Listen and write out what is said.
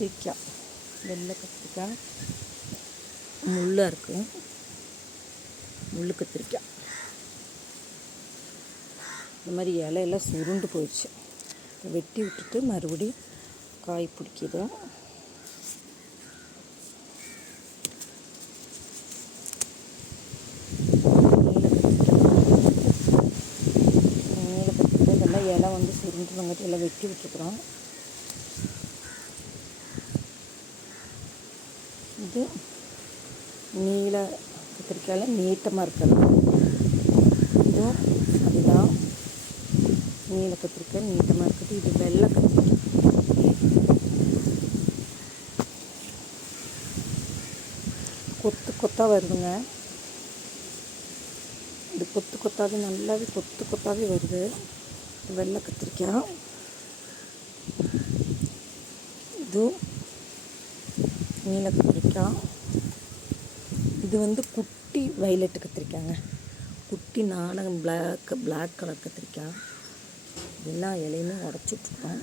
கத்திரிக்காய், வெள்ளை கத்திரிக்காய் முள்ளாக இருக்குது. முள் கத்திரிக்காய் இந்த மாதிரி இலையெல்லாம் சுருண்டு போயிடுச்சு. வெட்டி விட்டுட்டு மறுபடியும் காய் பிடிக்கிது. நீல கத்திரிக்காய் இதெல்லாம் இலை வந்து சுருண்டுறங்காட்டி எல்லாம் வெட்டி விட்டுருக்குறோம். இது நீல கத்திரிக்காயில் நீட்டமாக இருக்கிறது. இதுவும் அதுதான் நீல கத்திரிக்காய் நீட்டமாக இருக்குது. இது வெள்ளை கத்திரிக்காய். கொத்து கொத்தாக வருதுங்க. இது கொத்து கொத்தாவே நல்லாவே கொத்து கொத்தாவே வருது. வெள்ளை கத்திரிக்காய். இது நீல கத்திரிக்காய். இது வந்து குட்டி வயலட்டு கத்திரிக்காய்ங்க. குட்டி நாடகம் பிளாக் கலர் கத்திரிக்காய். எல்லா இலையுமே உடச்சி விட்ருக்கோம்.